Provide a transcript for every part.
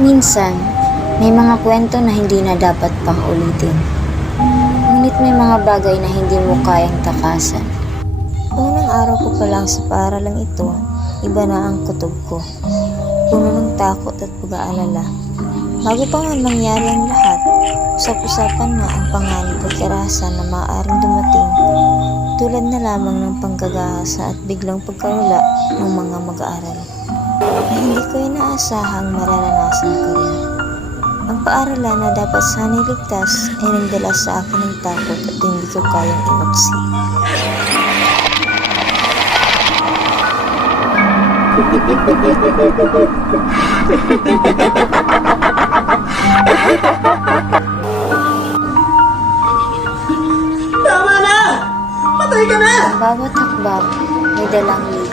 Minsan, may mga kwento na hindi na dapat pang ulitin. Ngunit may mga bagay na hindi mo kayang takasan. Unang araw ko pa lang sa paaralang ito, iba na ang kutob ko. Puno ng takot at pag-aalala. Bago pa man mangyari ang lahat, usap-usapan na ang panganib at karahasan na maaaring dumating, tulad na lamang ng panggagahasa at biglang pagkawala ng mga mag-aaral. Na hindi ko inaasahang mararanasan ko rin. Ang paaralan na dapat sana'y ligtas ay nagdala sa akin ng takot at hindi ko kayang iwaksi. Tama na! Patay ka na! Ang bawat hakbang may dalang lihim.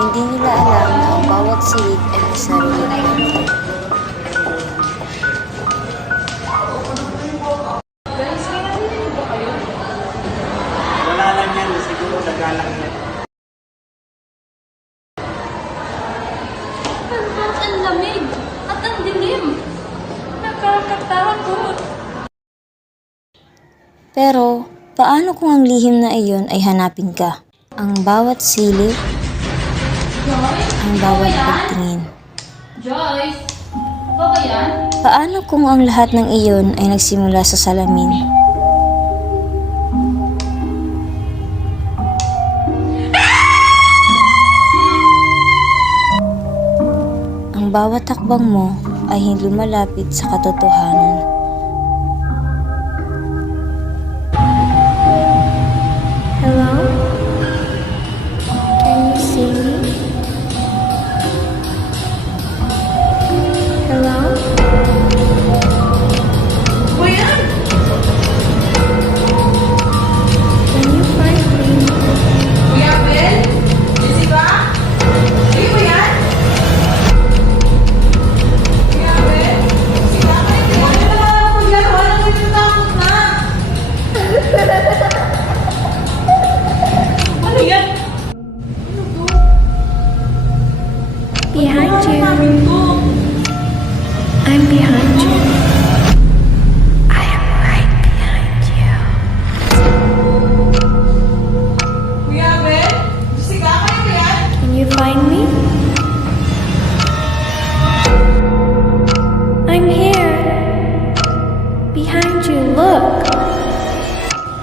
Hindi nila alam na ang bawat silid ay may sariling kwento. Wala lang yan, siguro nagalang yan. Ang lamig at ang dilim. Nakakatakot. Pero, paano kung ang lihim na iyon ay hanapin ka? Ang bawat silid, ang bawat pagtingin. Joyce, ikaw ba yan? Paano kung ang lahat ng iyon ay nagsimula sa salamin? Ang bawat hakbang mo ay lumalapit sa katotohanan. Hello? Can you see me? Hello? Kuya! Can you find me? Kuya Ben? Jessica? Sige mo yan? Kuya Ben? Jessica? Ano na lang ako dyan? Walang natatakot na! Ano yan? Behind you. I'm behind you. I am right behind you. Kuya Ben? Jessica, kayo ba yan? Can you find me? I'm here. Behind you, look.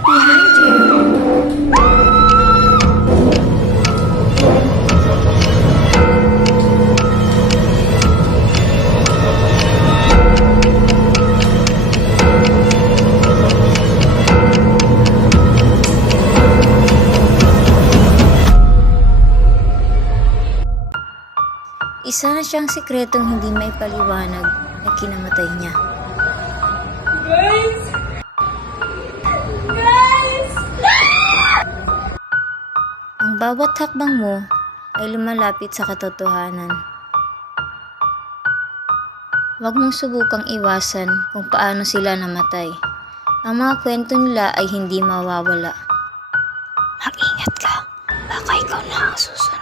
Behind you. Isa na siyang sikretong hindi may paliwanag na kinamatay niya. Guys! Guys! Ang bawat hakbang mo ay lumalapit sa katotohanan. Huwag mong subukang iwasan kung paano sila namatay. Ang mga kwento nila ay hindi mawawala. Mag-ingat ka, baka ikaw na ang susunod.